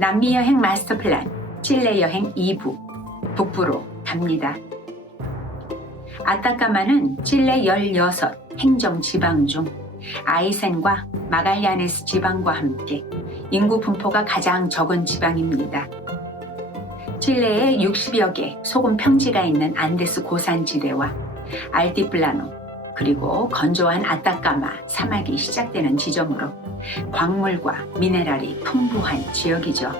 남미 여행 마스터 플랜 칠레 여행 2부 북부로 갑니다. 아타카마는 칠레 16 행정 지방 중 아이센과 마갈야네스 지방과 함께 인구 분포가 가장 적은 지방입니다. 칠레에 60여 개 소금 평지가 있는 안데스 고산지대와 알티플라노 그리고 건조한 아타카마 사막이 시작되는 지점으로 광물과 미네랄이 풍부한 지역이죠.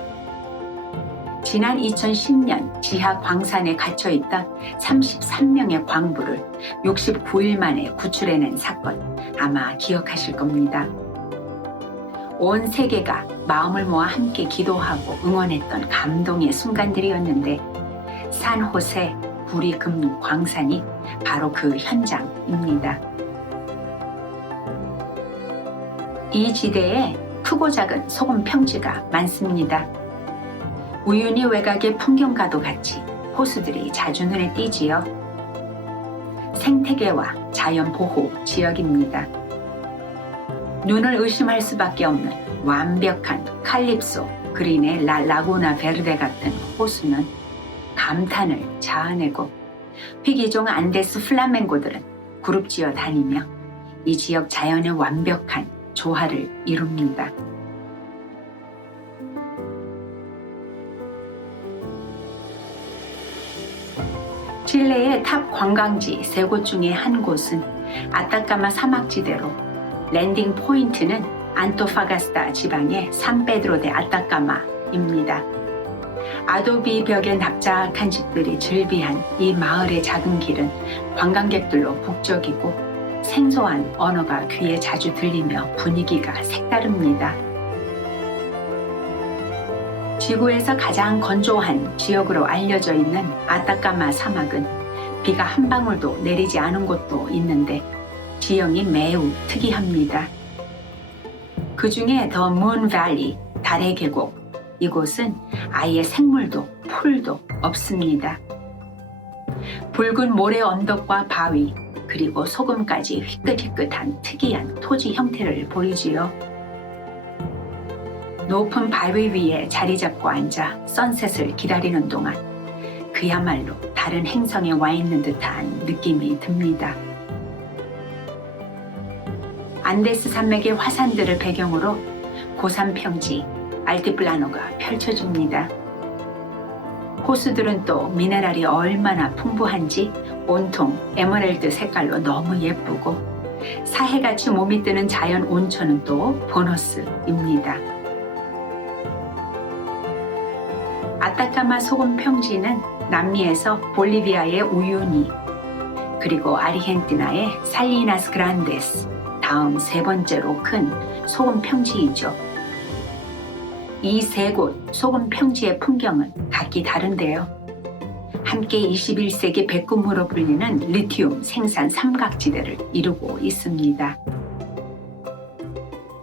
지난 2010년 지하 광산에 갇혀있던 33명의 광부를 69일 만에 구출해낸 사건 아마 기억하실 겁니다. 온 세계가 마음을 모아 함께 기도하고 응원했던 감동의 순간들이었는데 산호세 구리금 광산이 바로 그 현장입니다. 이 지대에 크고 작은 소금 평지가 많습니다. 우유니 외곽의 풍경과도 같이 호수들이 자주 눈에 띄지요. 생태계와 자연 보호 지역입니다. 눈을 의심할 수밖에 없는 완벽한 칼립소 그린의 라구나 베르데 같은 호수는 감탄을 자아내고 희귀종 안데스 플라멩고들은 그룹지어 다니며 이 지역 자연의 완벽한 조화를 이룹니다. 칠레의 탑 관광지 3곳 중에 한 곳은 아타카마 사막지대로 랜딩 포인트는 안토파가스타 지방의 산페드로 데 아타카마입니다. 아도비 벽에 납작한 집들이 즐비한 이 마을의 작은 길은 관광객들로 북적이고 생소한 언어가 귀에 자주 들리며 분위기가 색다릅니다. 지구에서 가장 건조한 지역으로 알려져 있는 아타카마 사막은 비가 한 방울도 내리지 않은 곳도 있는데 지형이 매우 특이합니다. 그 중에 더 문밸리 달의 계곡 이곳은 아예 생물도 풀도 없습니다. 붉은 모래 언덕과 바위 그리고 소금까지 희끗희끗한 특이한 토지 형태를 보이지요. 높은 바위 위에 자리 잡고 앉아 선셋을 기다리는 동안 그야말로 다른 행성에 와 있는 듯한 느낌이 듭니다. 안데스 산맥의 화산들을 배경으로 고산 평지 알티플라노가 펼쳐집니다. 호수들은 또 미네랄이 얼마나 풍부한지 온통 에메랄드 색깔로 너무 예쁘고 사해같이 몸이 뜨는 자연 온천은 또 보너스입니다. 아타카마 소금 평지는 남미에서 볼리비아의 우유니 그리고 아르헨티나의 살리나스 그란데스 다음 3번째로 큰 소금 평지이죠. 이 3곳 소금 평지의 풍경은 각기 다른데요. 함께 21세기 백금으로 불리는 리튬 생산 삼각지대를 이루고 있습니다.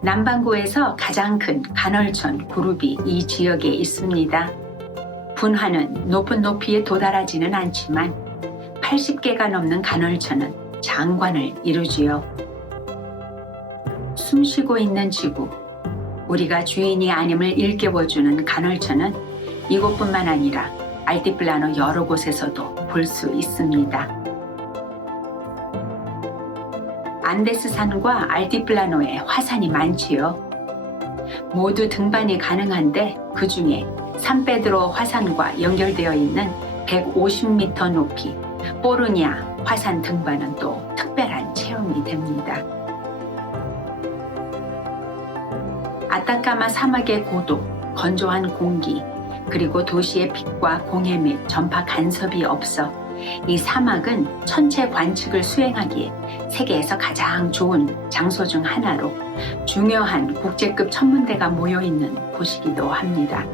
남반구에서 가장 큰 간헐천 그룹이 이 지역에 있습니다. 분화는 높은 높이에 도달하지는 않지만 80개가 넘는 간헐천은 장관을 이루지요. 숨쉬고 있는 지구, 우리가 주인이 아님을 일깨워주는 간헐천은 이곳뿐만 아니라 알티플라노 여러 곳에서도 볼 수 있습니다. 안데스산과 알티플라노에 화산이 많지요. 모두 등반이 가능한데 그 중에 산페드로 화산과 연결되어 있는 150m 높이 포르니아 화산 등반은 또 특별한 체험이 됩니다. 아타카마 사막의 고도, 건조한 공기, 그리고 도시의 빛과 공해 및 전파 간섭이 없어 이 사막은 천체 관측을 수행하기에 세계에서 가장 좋은 장소 중 하나로 중요한 국제급 천문대가 모여있는 곳이기도 합니다.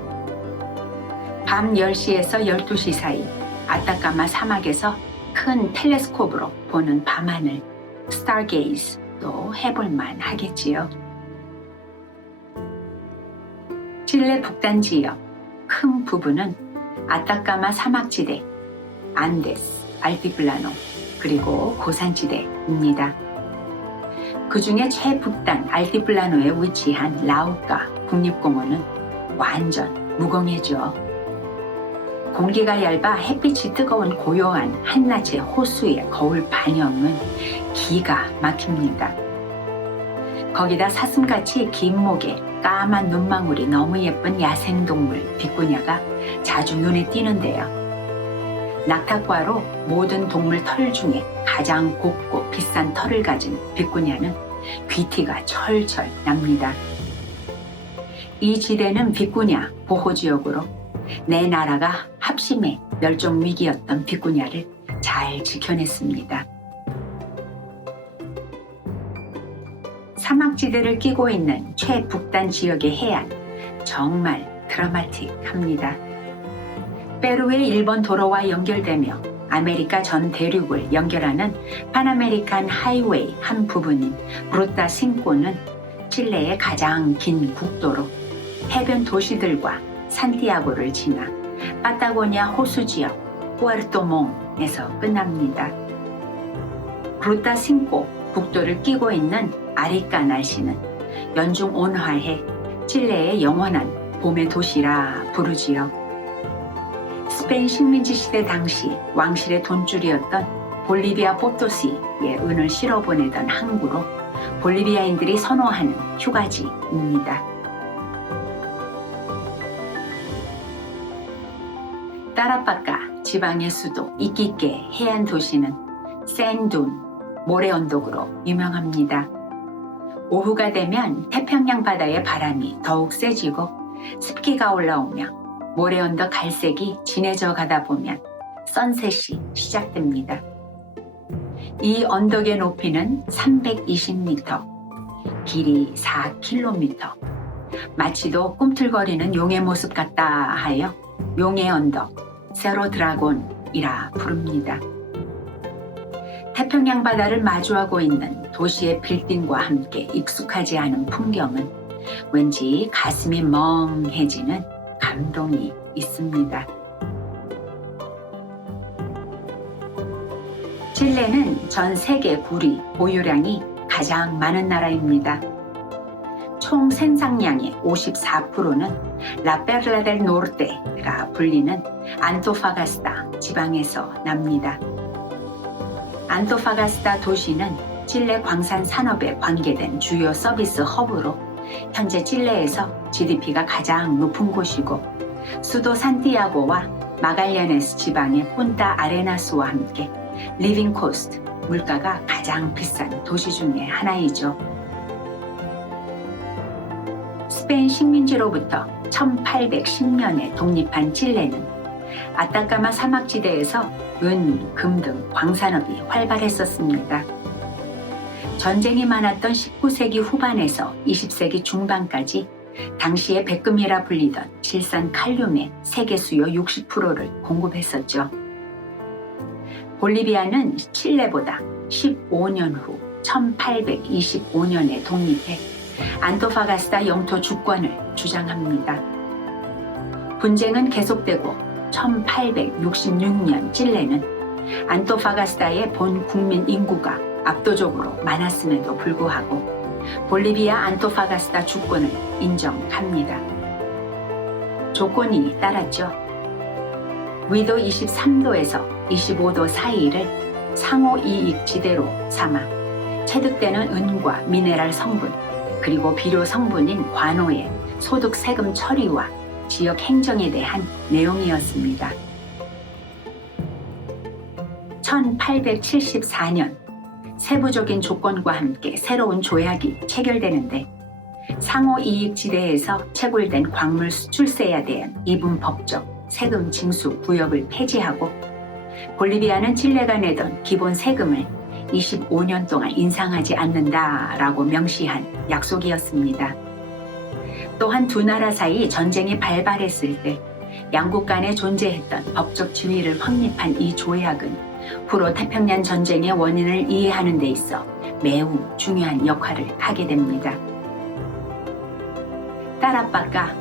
밤 10시에서 12시 사이 아타카마 사막에서 큰 텔레스콥으로 보는 밤하늘, 스타게이즈도 해볼만 하겠지요. 칠레 북단 지역 큰 부분은 아타카마 사막지대, 안데스, 알티플라노, 그리고 고산지대입니다. 그 중에 최북단 알티플라노에 위치한 라우카 국립공원은 완전 무공해져. 공기가 얇아 햇빛이 뜨거운 고요한 한낮의 호수의 거울 반영은 기가 막힙니다. 거기다 사슴같이 긴 목에 까만 눈망울이 너무 예쁜 야생동물 비꾸냐가 자주 눈에 띄는데요. 낙타과로 모든 동물 털 중에 가장 곱고 비싼 털을 가진 비꾸냐는 귀티가 철철 납니다. 이 지대는 비꾸냐 보호지역으로 내 나라가 합심해 멸종 위기였던 비꾸냐를 잘 지켜냈습니다. 사막지대를 끼고 있는 최북단 지역의 해안, 정말 드라마틱합니다. 페루의 일본 도로와 연결되며 아메리카 전 대륙을 연결하는 파나메리칸 하이웨이 한 부분인 루타 싱코는 칠레의 가장 긴 국도로 해변 도시들과 산티아고를 지나 파타고니아 호수 지역 푸에르토몽에서 끝납니다. 루타 싱코 국도를 끼고 있는 아리까 날씨는 연중 온화해 칠레의 영원한 봄의 도시라 부르지요. 스페인 식민지 시대 당시 왕실의 돈줄이었던 볼리비아 포토시에 은을 실어 보내던 항구로 볼리비아인들이 선호하는 휴가지입니다. 타라파카 지방의 수도 이quique 해안 도시는 샌둔, 모래 언덕으로 유명합니다. 오후가 되면 태평양 바다의 바람이 더욱 세지고 습기가 올라오며 모래 언덕 갈색이 진해져 가다 보면 선셋이 시작됩니다. 이 언덕의 높이는 320m, 길이 4km. 마치도 꿈틀거리는 용의 모습 같다 하여 용의 언덕, 세로 드라곤이라 부릅니다. 태평양 바다를 마주하고 있는 도시의 빌딩과 함께 익숙하지 않은 풍경은 왠지 가슴이 멍해지는 감동이 있습니다. 칠레는 전 세계 구리 보유량이 가장 많은 나라입니다. 총 생산량의 54%는 라페르라 델 노르테가 불리는 안토파가스타 지방에서 납니다. 안토파가스타 도시는 칠레 광산 산업에 관계된 주요 서비스 허브로 현재 칠레에서 GDP가 가장 높은 곳이고 수도 산티아고와 마갈야네스 지방의 푼타 아레나스와 함께 리빙 코스트, 물가가 가장 비싼 도시 중에 하나이죠. 스페인 식민지로부터 1810년에 독립한 칠레는 아타카마 사막지대에서 은, 금 등 광산업이 활발했었습니다. 전쟁이 많았던 19세기 후반에서 20세기 중반까지 당시의 백금이라 불리던 질산 칼륨의 세계 수요 60%를 공급했었죠. 볼리비아는 칠레보다 15년 후 1825년에 독립해 안토파가스타 영토 주권을 주장합니다. 분쟁은 계속되고 1866년 칠레는 안토파가스타의 본 국민 인구가 압도적으로 많았음에도 불구하고 볼리비아 안토파가스타 주권을 인정합니다. 조건이 따랐죠. 위도 23도에서 25도 사이를 상호 이익 지대로 삼아 체득되는 은과 미네랄 성분 그리고 비료 성분인 관호의 소득 세금 처리와 지역 행정에 대한 내용이었습니다. 1874년 세부적인 조건과 함께 새로운 조약이 체결되는데 상호 이익 지대에서 채굴된 광물 수출세에 대한 이분 법적 세금 징수 구역을 폐지하고 볼리비아는 칠레가 내던 기본 세금을 25년 동안 인상하지 않는다라고 명시한 약속이었습니다. 또한 두 나라 사이 전쟁이 발발했을 때 양국 간에 존재했던 법적 지위를 확립한 이 조약은 후로 태평양 전쟁의 원인을 이해하는 데 있어 매우 중요한 역할을 하게 됩니다. 타라파카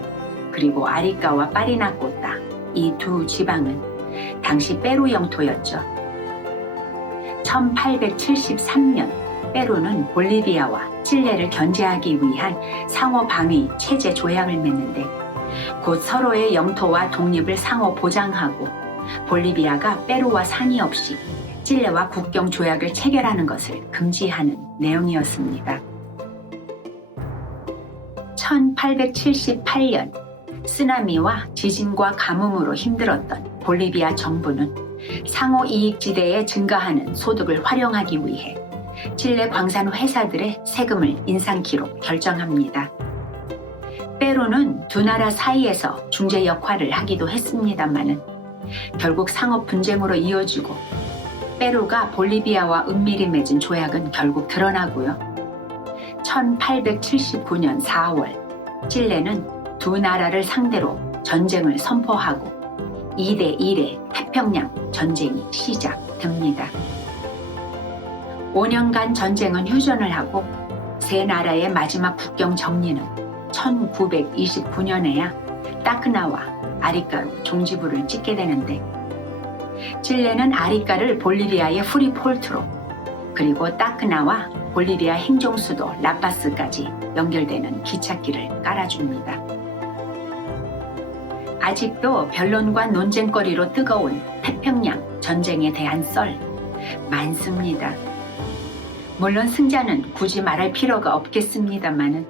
그리고 아리카와 파리나코타 이 두 지방은 당시 페루 영토였죠. 1873년 페루는 볼리비아와 칠레를 견제하기 위한 상호 방위 체제 조약을 맺는데 곧 서로의 영토와 독립을 상호 보장하고 볼리비아가 페루와 상의 없이 칠레와 국경 조약을 체결하는 것을 금지하는 내용이었습니다. 1878년 쓰나미와 지진과 가뭄으로 힘들었던 볼리비아 정부는 상호 이익지대에 증가하는 소득을 활용하기 위해 칠레 광산 회사들의 세금을 인상키로 결정합니다. 페루는 두 나라 사이에서 중재 역할을 하기도 했습니다마는 결국 상업 분쟁으로 이어지고 페루가 볼리비아와 은밀히 맺은 조약은 결국 드러나고요. 1879년 4월 칠레는 두 나라를 상대로 전쟁을 선포하고 2대1의 태평양 전쟁이 시작됩니다. 5년간 전쟁은 휴전을 하고 세 나라의 마지막 국경 정리는 1929년에야 따크나와 아리까로 종지부를 찍게 되는데 칠레는 아리까를 볼리비아의 프리포르투로 그리고 따크나와 볼리비아 행정수도 라파스까지 연결되는 기찻길을 깔아줍니다. 아직도 변론과 논쟁거리로 뜨거운 태평양 전쟁에 대한 썰 많습니다. 물론 승자는 굳이 말할 필요가 없겠습니다마는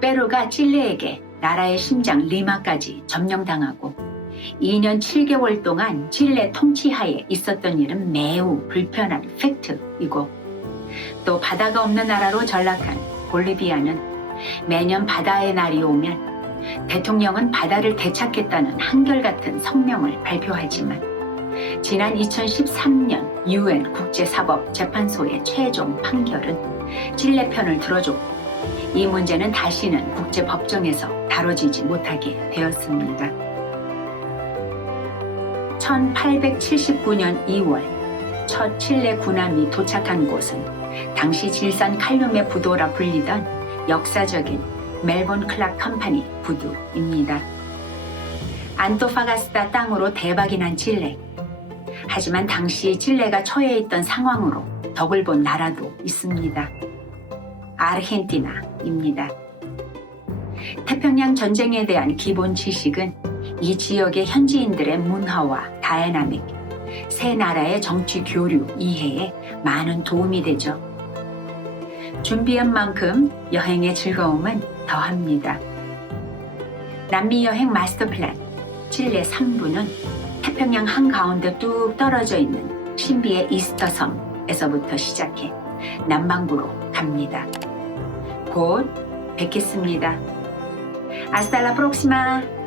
페루가 칠레에게 나라의 심장 리마까지 점령당하고 2년 7개월 동안 칠레 통치하에 있었던 일은 매우 불편한 팩트이고 또 바다가 없는 나라로 전락한 볼리비아는 매년 바다의 날이 오면 대통령은 바다를 되찾겠다는 한결같은 성명을 발표하지만 지난 2013년 UN 국제사법재판소의 최종 판결은 칠레 편을 들어줬고 이 문제는 다시는 국제법정에서 다뤄지지 못하게 되었습니다. 1879년 2월 첫 칠레 군함이 도착한 곳은 당시 질산 칼륨의 부도라 불리던 역사적인 멜본 클락 컴퍼니 부두입니다. 안토파가스타 땅으로 대박이 난 칠레. 하지만 당시 칠레가 처해 있던 상황으로 덕을 본 나라도 있습니다. 아르헨티나입니다. 태평양 전쟁에 대한 기본 지식은 이 지역의 현지인들의 문화와 다이나믹, 세 나라의 정치 교류 이해에 많은 도움이 되죠. 준비한 만큼 여행의 즐거움은 더합니다. 남미 여행 마스터 플랜 칠레 3부는 태평양 한가운데 뚝 떨어져 있는 신비의 이스터 섬에서부터 시작해 남반구로 갑니다. 곧 뵙겠습니다. Hasta la próxima.